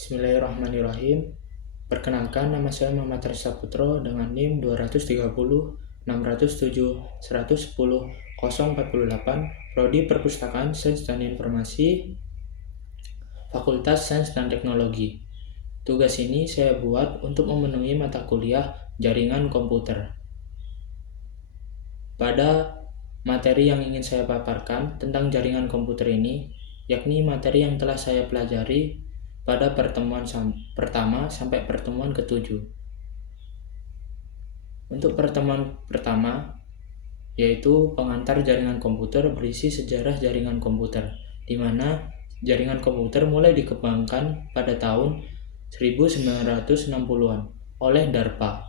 Bismillahirrahmanirrahim. Perkenalkan, nama saya Muhammad Reza Putro dengan NIM 230 607 110 048, Prodi Perpustakaan Sains dan Informasi, Fakultas Sains dan Teknologi. Tugas ini saya buat untuk memenuhi mata kuliah jaringan komputer. Pada materi yang ingin saya paparkan tentang jaringan komputer ini, yakni materi yang telah saya pelajari pada pertemuan pertama sampai pertemuan ke-7. Untuk pertemuan pertama, yaitu pengantar jaringan komputer, berisi sejarah jaringan komputer, di mana jaringan komputer mulai dikembangkan pada tahun 1960-an oleh DARPA.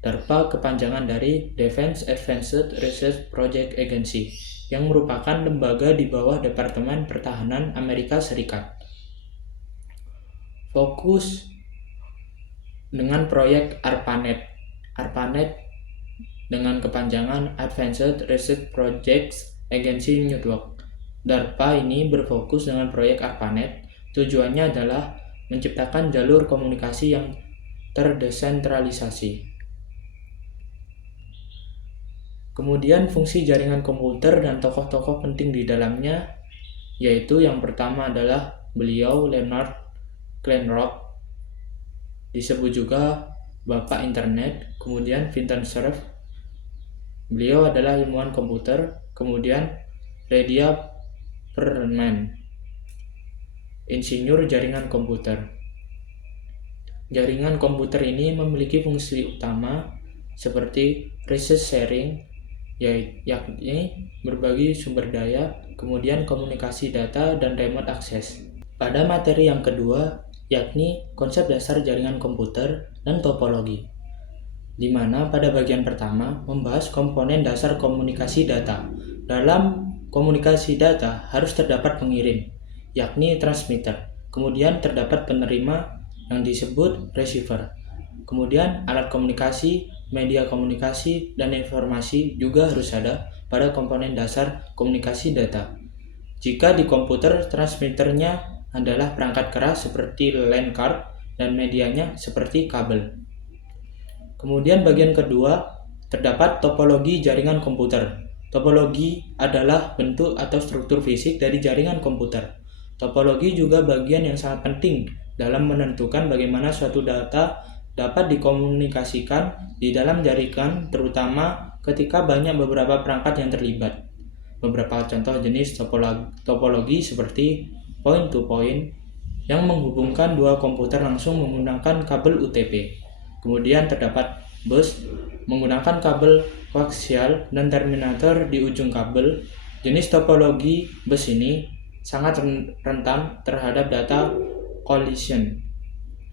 DARPA kepanjangan dari Defense Advanced Research Project Agency, yang merupakan lembaga di bawah Departemen Pertahanan Amerika Serikat. Fokus dengan proyek ARPANET dengan kepanjangan Advanced Research Projects Agency Network. DARPA ini berfokus dengan proyek ARPANET. Tujuannya adalah menciptakan jalur komunikasi yang terdesentralisasi. Kemudian fungsi jaringan komputer dan tokoh-tokoh penting di dalamnya, yaitu yang pertama adalah beliau Leonard Kleinrock, disebut juga Bapak Internet. Kemudian Vinton Cerf, beliau adalah ilmuwan komputer. Kemudian Lydia Perlman, insinyur jaringan komputer. Jaringan komputer ini memiliki fungsi utama seperti resource sharing, yakni berbagi sumber daya, kemudian komunikasi data, dan remote access. Pada materi yang kedua, yakni konsep dasar jaringan komputer dan topologi, di mana pada bagian pertama membahas komponen dasar komunikasi data. Dalam komunikasi data harus terdapat pengirim, yakni transmitter. Kemudian terdapat penerima yang disebut receiver. Kemudian alat komunikasi, media komunikasi, dan informasi juga harus ada pada komponen dasar komunikasi data. Jika di komputer, transmitternya adalah perangkat keras seperti LAN card dan medianya seperti kabel. Kemudian bagian kedua, terdapat topologi jaringan komputer. Topologi adalah bentuk atau struktur fisik dari jaringan komputer. Topologi juga bagian yang sangat penting dalam menentukan bagaimana suatu data dapat dikomunikasikan di dalam jaringan, terutama ketika banyak beberapa perangkat yang terlibat. Beberapa contoh jenis topologi seperti point-to-point, yang menghubungkan dua komputer langsung menggunakan kabel UTP. Kemudian terdapat bus, menggunakan kabel koaksial dan terminator di ujung kabel. Jenis topologi bus ini sangat rentan terhadap data collision.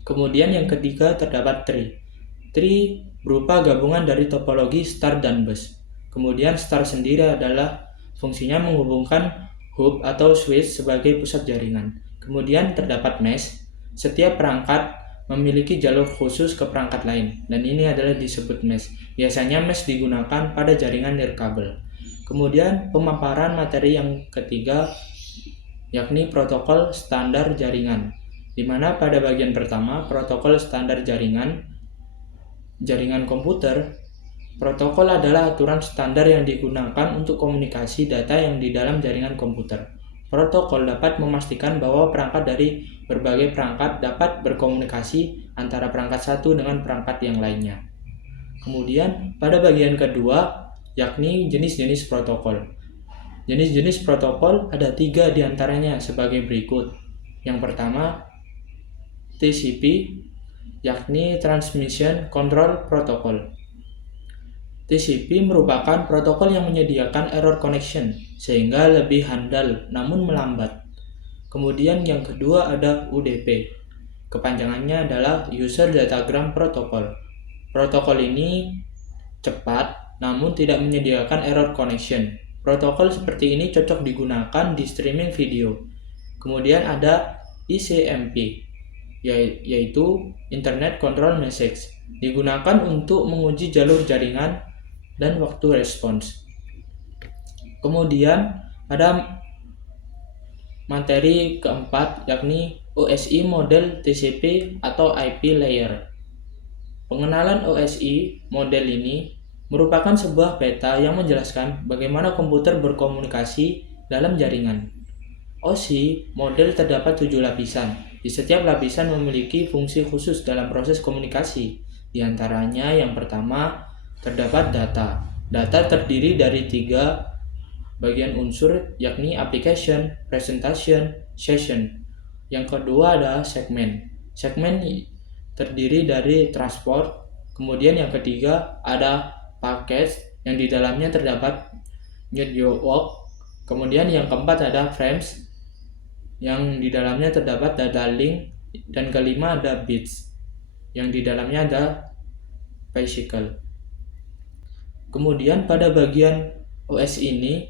Kemudian yang ketiga terdapat tree. Tree berupa gabungan dari topologi star dan bus. Kemudian star sendiri adalah fungsinya menghubungkan hub atau switch sebagai pusat jaringan. Kemudian terdapat mesh. Setiap perangkat memiliki jalur khusus ke perangkat lain, dan ini adalah disebut mesh. Biasanya mesh digunakan pada jaringan nirkabel. Kemudian pemaparan materi yang ketiga, yakni protokol standar jaringan, di mana pada bagian pertama, protokol standar jaringan komputer. Protokol adalah aturan standar yang digunakan untuk komunikasi data yang di dalam jaringan komputer. Protokol dapat memastikan bahwa perangkat dari berbagai perangkat dapat berkomunikasi antara perangkat satu dengan perangkat yang lainnya. Kemudian pada bagian kedua, yakni jenis-jenis protokol. Jenis-jenis protokol ada 3 diantaranya sebagai berikut. Yang pertama, TCP, yakni Transmission Control Protocol. TCP merupakan protokol yang menyediakan error connection sehingga lebih handal namun melambat. Kemudian yang kedua ada UDP. Kepanjangannya adalah User Datagram Protocol. Protokol ini cepat namun tidak menyediakan error connection. Protokol seperti ini cocok digunakan di streaming video. Kemudian ada ICMP, yaitu Internet Control Message. Digunakan untuk menguji jalur jaringan dan waktu respons. Kemudian ada materi keempat yakni OSI model TCP atau IP layer. Pengenalan OSI model ini merupakan sebuah peta yang menjelaskan bagaimana komputer berkomunikasi dalam jaringan. OSI model terdapat 7 lapisan. Di setiap lapisan memiliki fungsi khusus dalam proses komunikasi. Di antaranya yang pertama terdapat data. Data terdiri dari 3 bagian unsur yakni application, presentation, session. Yang kedua ada segmen. Segmen terdiri dari transport. Kemudian yang ketiga ada package yang di dalamnya terdapat network. Kemudian yang keempat ada frames yang di dalamnya terdapat data link, dan kelima ada bits yang di dalamnya ada vehicle. Kemudian pada bagian OSI ini,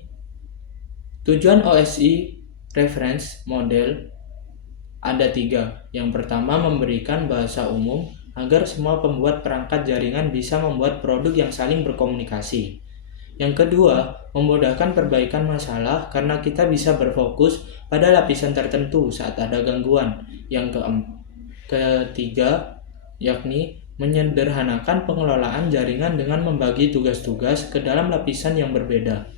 tujuan OSI reference model ada 3. Yang pertama memberikan bahasa umum agar semua pembuat perangkat jaringan bisa membuat produk yang saling berkomunikasi. Yang kedua, memudahkan perbaikan masalah karena kita bisa berfokus pada lapisan tertentu saat ada gangguan. Yang ketiga, yakni menyederhanakan pengelolaan jaringan dengan membagi tugas-tugas ke dalam lapisan yang berbeda.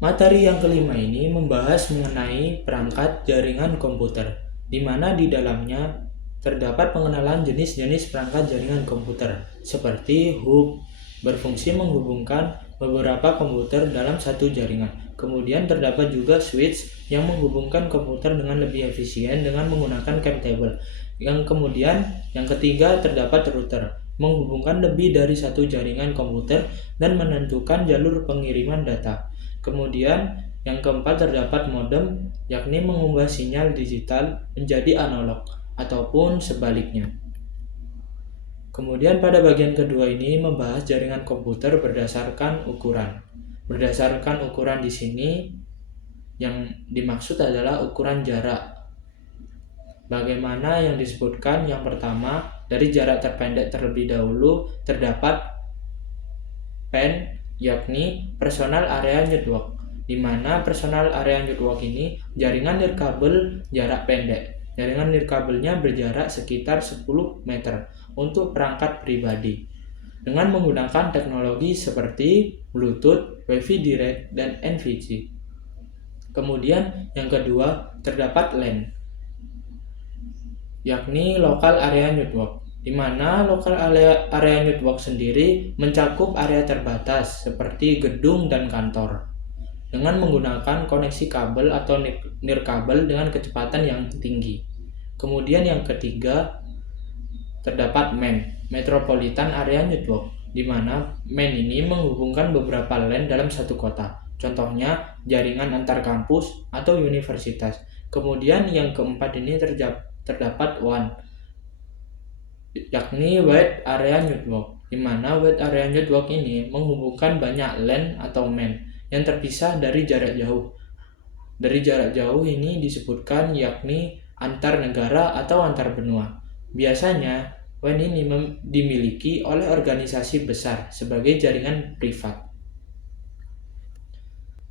Materi yang kelima ini membahas mengenai perangkat jaringan komputer, di mana di dalamnya terdapat pengenalan jenis-jenis perangkat jaringan komputer, seperti hub, berfungsi menghubungkan beberapa komputer dalam satu jaringan. Kemudian terdapat juga switch yang menghubungkan komputer dengan lebih efisien dengan menggunakan timetable. Kemudian yang ketiga terdapat router, menghubungkan lebih dari satu jaringan komputer dan menentukan jalur pengiriman data. Kemudian yang keempat terdapat modem, yakni mengubah sinyal digital menjadi analog ataupun sebaliknya. Kemudian pada bagian kedua ini membahas jaringan komputer berdasarkan ukuran. Berdasarkan ukuran di sini yang dimaksud adalah ukuran jarak. Bagaimana yang disebutkan? Yang pertama, dari jarak terpendek terlebih dahulu terdapat PAN, yakni personal area network, di mana personal area network ini jaringan nirkabel jarak pendek. Jaringan nirkabelnya berjarak sekitar 10 meter untuk perangkat pribadi dengan menggunakan teknologi seperti Bluetooth, Wi-Fi Direct, dan NVC. Kemudian yang kedua terdapat LAN, yakni Local Area Network, di mana local area network sendiri mencakup area terbatas seperti gedung dan kantor dengan menggunakan koneksi kabel atau nirkabel dengan kecepatan yang tinggi. Kemudian yang ketiga terdapat MAN, Metropolitan Area Network, di mana MAN ini menghubungkan beberapa LAN dalam satu kota. Contohnya jaringan antar kampus atau universitas. Kemudian yang keempat ini terdapat WAN, yakni Wide Area Network, di mana Wide Area Network ini menghubungkan banyak LAN atau MAN yang terpisah dari jarak jauh. Dari jarak jauh ini disebutkan yakni antar negara atau antar benua. Biasanya WAN ini dimiliki oleh organisasi besar sebagai jaringan privat.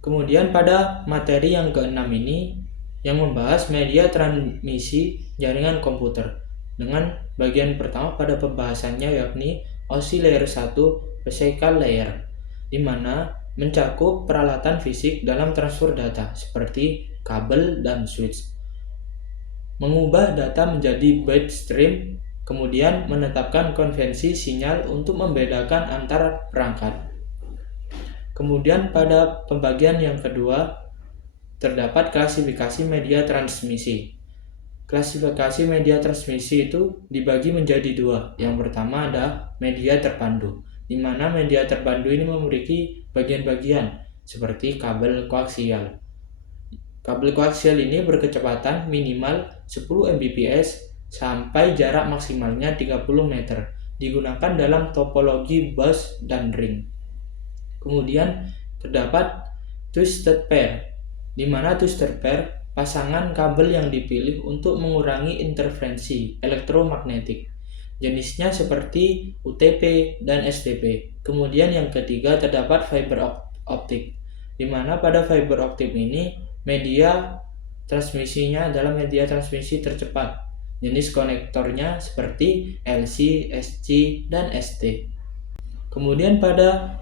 Kemudian pada materi yang keenam ini yang membahas media transmisi jaringan komputer, dengan bagian pertama pada pembahasannya yakni OSI layer 1 physical layer, di mana mencakup peralatan fisik dalam transfer data seperti kabel dan switch, mengubah data menjadi byte stream, kemudian menetapkan konvensi sinyal untuk membedakan antar perangkat. Kemudian pada pembagian yang kedua terdapat klasifikasi media transmisi. Klasifikasi media transmisi itu dibagi menjadi 2. Yang pertama ada media terpandu, di mana media terpandu ini memiliki bagian-bagian seperti kabel koaksial. Kabel koaksial ini berkecepatan minimal 10 Mbps sampai jarak maksimalnya 30 meter, digunakan dalam topologi bus dan ring. Kemudian terdapat twisted pair, di mana twisted pair pasangan kabel yang dipilih untuk mengurangi interferensi elektromagnetik. Jenisnya seperti UTP dan SDP. Kemudian yang ketiga terdapat fiber optik, di mana pada fiber optik ini media transmisinya adalah media transmisi tercepat. Jenis konektornya seperti LC, SC, dan ST. Kemudian pada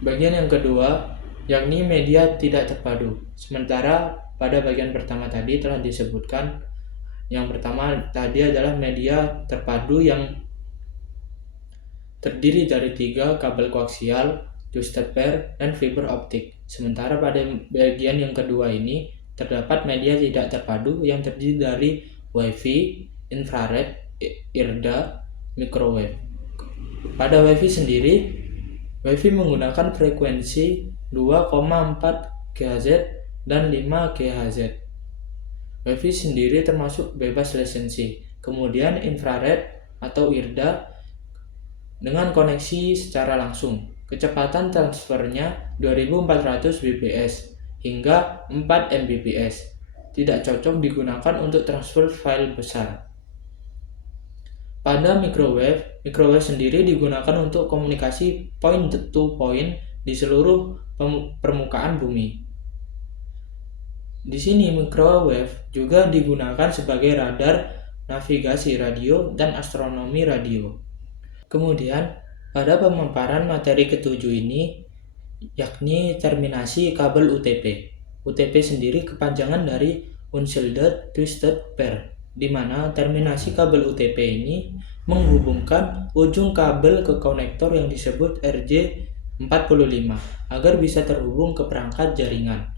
bagian yang kedua, yakni media tidak terpadu. Sementara pada bagian pertama tadi telah disebutkan, yang pertama tadi adalah media terpadu yang terdiri dari 3 kabel koaksial, twisted pair, dan fiber optik. Sementara pada bagian yang kedua ini terdapat media tidak terpadu yang terdiri dari Wi-Fi, infrared, IRDA, microwave. Pada Wi-Fi sendiri, Wi-Fi menggunakan frekuensi 2,4 GHz dan 5 GHz. Wi-Fi sendiri termasuk bebas lisensi. Kemudian infrared atau IRDA dengan koneksi secara langsung. Kecepatan transfernya 2400 Mbps hingga 4 Mbps. Tidak cocok digunakan untuk transfer file besar. Pada microwave sendiri digunakan untuk komunikasi point to point di seluruh permukaan bumi. Di sini microwave juga digunakan sebagai radar, navigasi radio, dan astronomi radio. Kemudian, pada pemaparan materi ketujuh ini, yakni terminasi kabel UTP. UTP sendiri kepanjangan dari Unshielded Twisted Pair, di mana terminasi kabel UTP ini menghubungkan ujung kabel ke konektor yang disebut RJ45 agar bisa terhubung ke perangkat jaringan.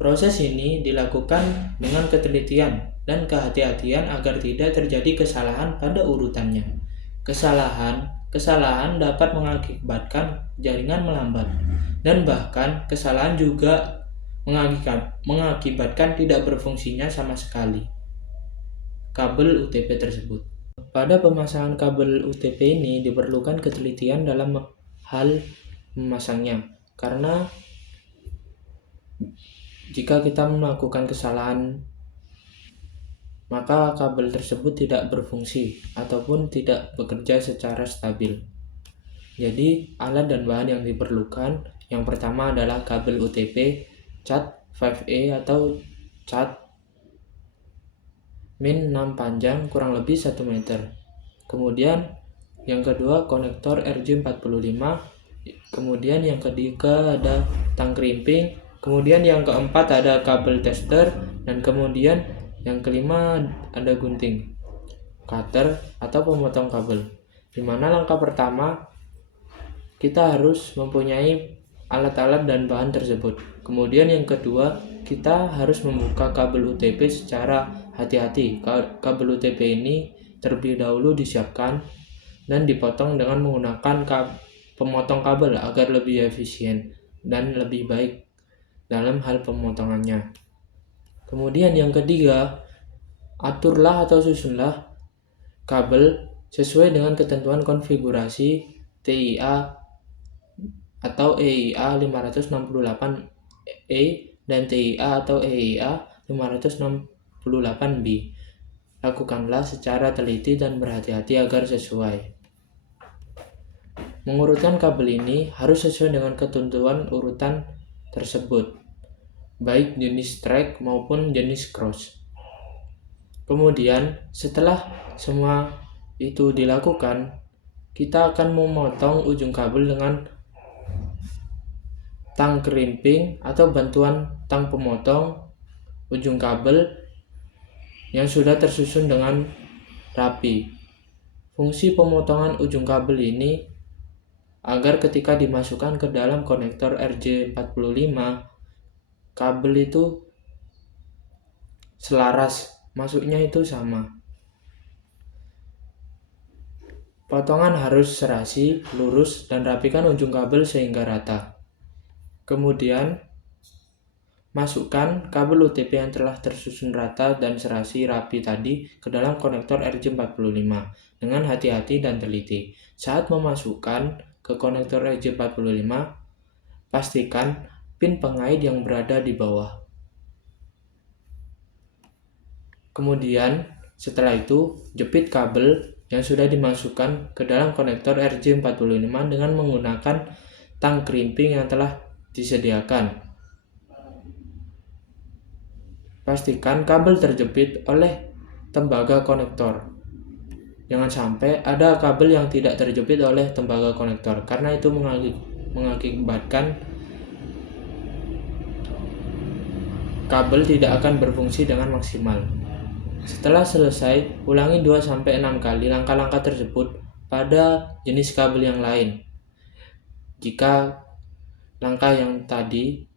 Proses ini dilakukan dengan ketelitian dan kehati-hatian agar tidak terjadi kesalahan pada urutannya. Kesalahan dapat mengakibatkan jaringan melambat, dan bahkan kesalahan juga mengakibatkan tidak berfungsinya sama sekali kabel UTP tersebut. Pada pemasangan kabel UTP ini diperlukan ketelitian dalam hal memasangnya, karena jika kita melakukan kesalahan, maka kabel tersebut tidak berfungsi ataupun tidak bekerja secara stabil. Jadi, alat dan bahan yang diperlukan, yang pertama adalah kabel UTP Cat5e atau Cat min 6 panjang kurang lebih 1 meter. Kemudian yang kedua konektor RJ45. Kemudian yang ketiga ada tang krimping. Kemudian yang keempat ada kabel tester, dan kemudian yang kelima ada gunting, cutter atau pemotong kabel. Di mana langkah pertama kita harus mempunyai alat-alat dan bahan tersebut. Kemudian yang kedua kita harus membuka kabel UTP secara hati-hati. Kabel UTP ini terlebih dahulu disiapkan dan dipotong dengan menggunakan pemotong kabel agar lebih efisien dan lebih baik dalam hal pemotongannya. Kemudian yang ketiga, aturlah atau susunlah kabel sesuai dengan ketentuan konfigurasi TIA atau EIA 568E dan TIA atau EIA 568B. Lakukanlah secara teliti dan berhati-hati agar sesuai. Mengurutkan kabel ini harus sesuai dengan ketentuan urutan tersebut, baik jenis track maupun jenis cross. Kemudian setelah semua itu dilakukan, kita akan memotong ujung kabel dengan tang krimping atau bantuan tang pemotong ujung kabel yang sudah tersusun dengan rapi. Fungsi pemotongan ujung kabel ini agar ketika dimasukkan ke dalam konektor RJ45, kabel itu selaras, masuknya itu sama. Potongan harus serasi, lurus, dan rapikan ujung kabel sehingga rata. Kemudian, masukkan kabel UTP yang telah tersusun rata dan serasi rapi tadi ke dalam konektor RJ45 dengan hati-hati dan teliti. Saat memasukkan ke konektor RJ45, pastikan pin pengait yang berada di bawah. Kemudian, setelah itu, jepit kabel yang sudah dimasukkan ke dalam konektor RJ45 dengan menggunakan tang krimping yang telah disediakan. pastikan kabel terjepit oleh tembaga konektor. Jangan sampai ada kabel yang tidak terjepit oleh tembaga konektor, karena itu mengakibatkan kabel tidak akan berfungsi dengan maksimal. Setelah selesai, ulangi 2-6 kali langkah-langkah tersebut pada jenis kabel yang lain. Jika langkah yang tadi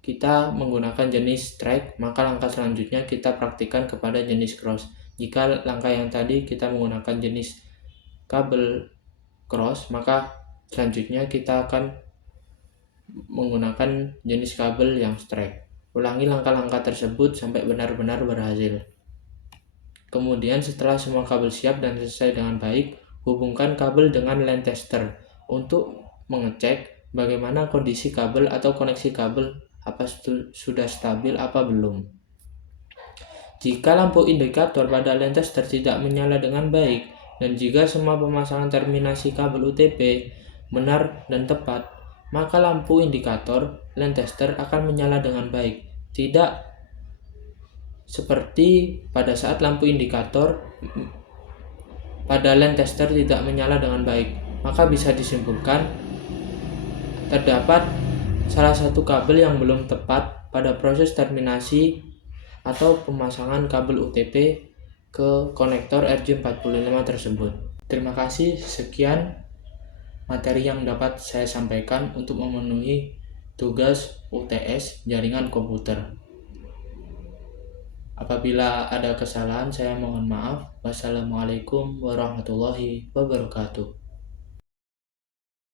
kita menggunakan jenis track, maka langkah selanjutnya kita praktikkan kepada jenis cross. Jika langkah yang tadi kita menggunakan jenis kabel cross, maka selanjutnya kita akan menggunakan jenis kabel yang track. Ulangi langkah-langkah tersebut sampai benar-benar berhasil. Kemudian setelah semua kabel siap dan selesai dengan baik, hubungkan kabel dengan line tester untuk mengecek bagaimana kondisi kabel atau koneksi kabel, apa sudah stabil apa belum. Jika lampu indikator pada line tester tidak menyala dengan baik, dan jika semua pemasangan terminasi kabel UTP benar dan tepat, maka lampu indikator line tester akan menyala dengan baik. Tidak seperti pada saat lampu indikator pada line tester tidak menyala dengan baik, maka bisa disimpulkan terdapat salah satu kabel yang belum tepat pada proses terminasi atau pemasangan kabel UTP ke konektor RJ45 tersebut. Terima kasih, sekian materi yang dapat saya sampaikan untuk memenuhi tugas UTS jaringan komputer. Apabila ada kesalahan, saya mohon maaf. Wassalamualaikum warahmatullahi wabarakatuh.